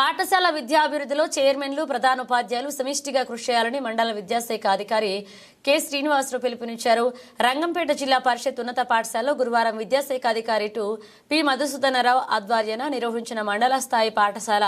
పాఠశాల విద్యాభివృద్ధిలో చైర్మన్లు ప్రధానోపాధ్యాయులు సమిష్టిగా కృషి చేయాలని మండల విద్యాశాఖ అధికారి కె. శ్రీనివాసరావు పిలుపునిచ్చారు. రంగంపేట జిల్లా పరిషత్ ఉన్నత పాఠశాలలో గురువారం విద్యాశాఖ అధికారి టు పి. మధుసూదనరావు ఆధ్వర్యాన నిర్వహించిన మండల స్థాయి పాఠశాల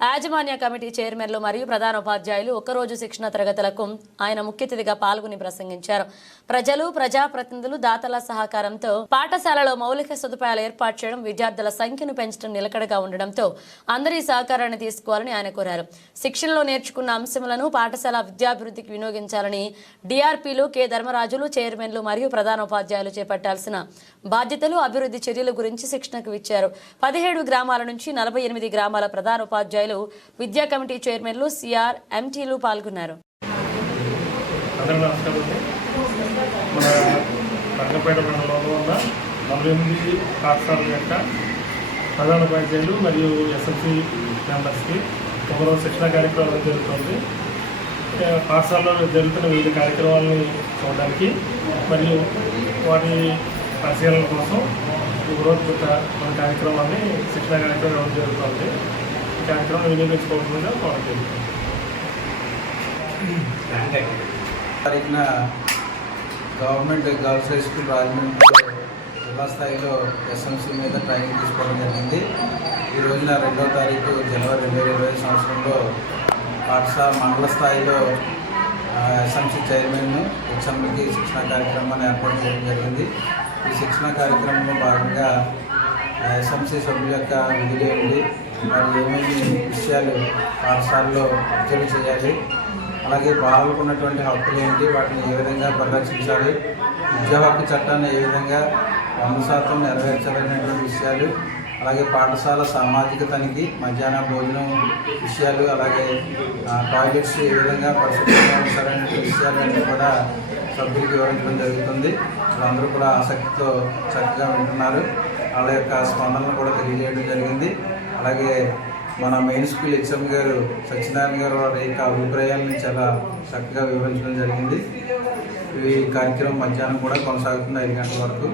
యాజమాన్య కమిటీ చైర్మన్లు మరియు ప్రధానోపాధ్యాయులు ఒక్కరోజు శిక్షణ తరగతులకు ఆయన ముఖ్యతిథిగా పాల్గొని ప్రసంగించారు. ప్రజలు ప్రజాప్రతినిధులు దాతల సహకారంతో పాఠశాలలో మౌలిక సదుపాయాలు ఏర్పాటు చేయడం విద్యార్థుల సంఖ్యను పెంచడం నిలకడగా ఉండడంతో అందరి సహకారాన్ని తీసుకోవాలని ఆయన కోరారు. శిక్షణలో నేర్చుకున్న అంశములను పాఠశాల విద్యాభివృద్ధికి వినియోగించాలని డిఆర్పీలు కె. ధర్మరాజులు చైర్మన్లు మరియు ప్రధానోపాధ్యాయులు చేపట్టాల్సిన బాధ్యతలు అభివృద్ధి చర్యల గురించి శిక్షణకు ఇచ్చారు పదిహేడు గ్రామాల నుంచి నలభై ఎనిమిది గ్రామాల ప్రధానోపాధ్యాయులు విద్యా కమిటీ చైర్మన్లు సిఆర్ ఎంటీలు పాల్గొన్నారు. రంగపేట మండలంలో ఉన్న నలభై ఎనిమిది పాఠశాలల యొక్క ప్రధాన ఉపాధ్యాయులు మరియు ఎస్ఎల్సి మెంబర్స్కి ఒకరోజు శిక్షణ కార్యక్రమం జరుగుతుంది. పాఠశాలలో జరుగుతున్న వివిధ కార్యక్రమాలని చూడడానికి మరియు వాటి పరిశీలన కోసం ఒకరోజు పూట మన కార్యక్రమాన్ని శిక్షణ కార్యక్రమం జరుగుతుంది. కార్యక్రమం వినియోగించుకోవడం కోరలేదు తారీఖున గవర్నమెంట్ గర్ల్స్ హై స్కూల్ రాజమండ్రిలో జిల్లా స్థాయిలో ఎస్ఎంసీ మీద ట్రైనింగ్ తీసుకోవడం జరిగింది. ఈ రోజున రెండవ తారీఖు జనవరి రెండు వేల ఇరవై సంవత్సరంలో పాఠశాల మండల స్థాయిలో ఎస్ఎంసీ చైర్మన్ హెచ్ఎంలకి శిక్షణ కార్యక్రమాన్ని ఏర్పాటు చేయడం జరిగింది. ఈ శిక్షణ కార్యక్రమంలో భాగంగా ఎస్ఎంసీ సభ్యుల యొక్క విధులు ఏమిటి వారు ఏమేమి విషయాలు పాఠశాలలో అబ్జర్వ్ చేయాలి? అలాగే బాలలకు ఉన్నటువంటి హక్కులు ఏంటి? వాటిని ఏ విధంగా పరిరక్షించాలి? విద్యా హక్కు చట్టాన్ని ఏ విధంగా వంద శాతం నెరవేర్చాలనేటువంటి విషయాలు అలాగే పాఠశాల సామాజిక తనిఖీ మధ్యాహ్న భోజనం విషయాలు అలాగే టాయిలెట్స్ ఏ విధంగా పరిశుభ్రంగా ఉంచాలనే విషయాలన్నీ కూడా సభ్యులకు వివరించడం జరుగుతుంది. వాళ్ళందరూ కూడా ఆసక్తితో చక్కగా వింటున్నారు. వాళ్ళ యొక్క స్పందనలు కూడా తెలియజేయడం జరిగింది. అలాగే మన మెయిన్ స్కూల్ హెచ్ఎం గారు సత్యనారాయణ గారు వారి యొక్క అభిప్రాయాలను చాలా చక్కగా వివరించడం జరిగింది. ఈ కార్యక్రమం మధ్యాహ్నం కూడా కొనసాగుతుంది ఐదు గంటల వరకు.